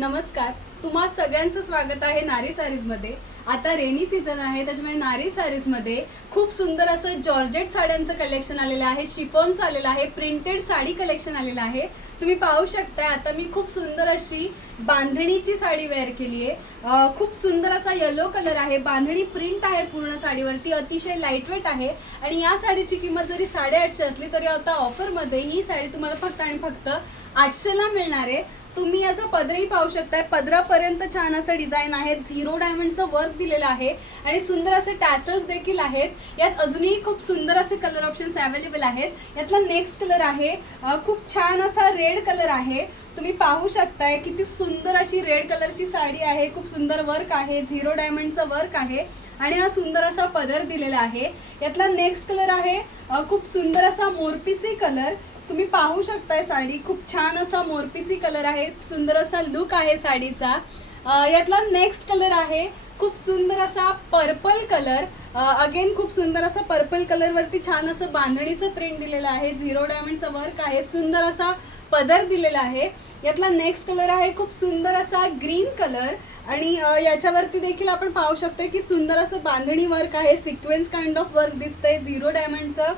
नमस्कार. तुम्हा सगळ्यांचं स्वागत आहे नारी सारीजमध्ये. आता रेनी सीझन आहे त्याच्यामुळे नारी सारीजमध्ये खूप सुंदर असं जॉर्जेट साड्यांचं कलेक्शन आलेलं आहे शिफॉन्स आलेलं आहे प्रिंटेड साडी कलेक्शन आलेलं आहे. तुम्ही पाहू शकताय आता मी खूप सुंदर अशी बांधणीची साडी वेअर केली आहे खूप सुंदर असा येलो कलर आहे. बांधणी प्रिंट आहे पूर्ण साडीवरती अतिशय लाईटवेट आहे. आणि या साडीची किंमत जरी साडेआठशे असली तरी आता ऑफरमध्ये ही साडी तुम्हाला फक्त आणि फक्त आठशेला मिळणार आहे. तुम्ही याचा पदरही पाहू शकताय. पदरापर्यंत छान असं डिझाईन आहे. झिरो डायमंडचं वर्क दिलेलं आहे. आणि सुंदर असे टॅसल्स देखील आहेत. यात अजूनही खूप सुंदर असे कलर ऑप्शन्स अवेलेबल आहेत. यातला नेक्स्ट कलर आहे. खूप छान असा रेड कलर आहे. तुम्ही पाहू शकताय किती सुंदर अशी रेड कलरची साडी आहे. खूप सुंदर वर्क आहे. झिरो डायमंडचं वर्क आहे. आणि हा सुंदर असा पदर दिलेला आहे. यातला नेक्स्ट कलर आहे. खूप सुंदर असा मोरपिसी कलर. तुम्ही पाहू शकताय साडी. खूप छान असा मोरपिसी कलर आहे. सुंदर असा लुक आहे साडीचा. यातला नेक्स्ट कलर आहे. खूप सुंदर असा पर्पल कलर. अगेन खूप सुंदर असा पर्पल कलर वरती छान असं बांधणीचं प्रिंट दिलेलं आहे. झिरो डायमंडचं वर्क आहे. सुंदर असा पदर दिलेला आहे. यातला नेक्स्ट कलर आहे खूप सुंदर असा ग्रीन कलर आणि याच्यावरती देखील आपण पाहू शकतो की सुंदर असं बांधणी वर्क आहे. सिक्वेन्स काइंड ऑफ वर्क दिसतंय झिरो डायमंडचं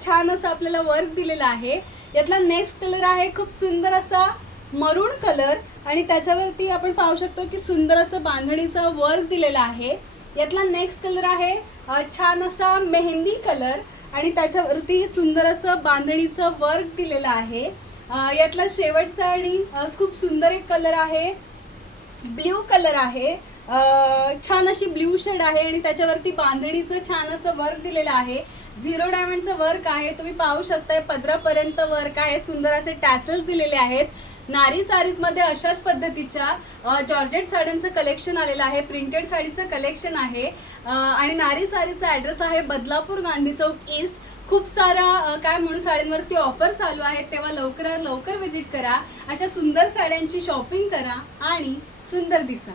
छान असं आपल्याला वर्क दिलेलं आहे. यातला नेक्स्ट कलर आहे खूप सुंदर असा मरून कलर आणि त्याच्यावरती आपण पाहू शकतो की सुंदर असं बांधणीचं वर्क दिलेलं आहे. यातला नेक्स्ट कलर आहे छान असा मेहंदी कलर आणि त्याच्यावरती सुंदर असं बांधणीचं वर्क दिलेलं आहे. यातला शेवटचा आणि खूप सुंदर एक कलर आहे. ब्ल्यू कलर आहे. छान अशी ब्ल्यू शेड आहे आणि त्याच्यावरती बांधणीचं छान असं वर्क दिलेलं आहे. झिरो डायमंडचं वर्क आहे. तुम्ही पाहू शकताय पदरापर्यंत वर्क आहे. सुंदर असे टॅसल्स दिलेले आहेत. नारी साडीजमध्ये अशाच पद्धतीच्या जॉर्जेट साड्यांचं कलेक्शन आलेलं आहे. प्रिंटेड साडीचं कलेक्शन आहे. आणि नारी साडीचा ॲड्रेस आहे बदलापूर गांधी चौक ईस्ट खूप सारा काय म्हणू साड्यांवरती ऑफर चालू आहेत. तेव्हा लवकरात लवकर विजिट करा. अशा सुंदर साड्यांची शॉपिंग करा आणि सुंदर दिसा.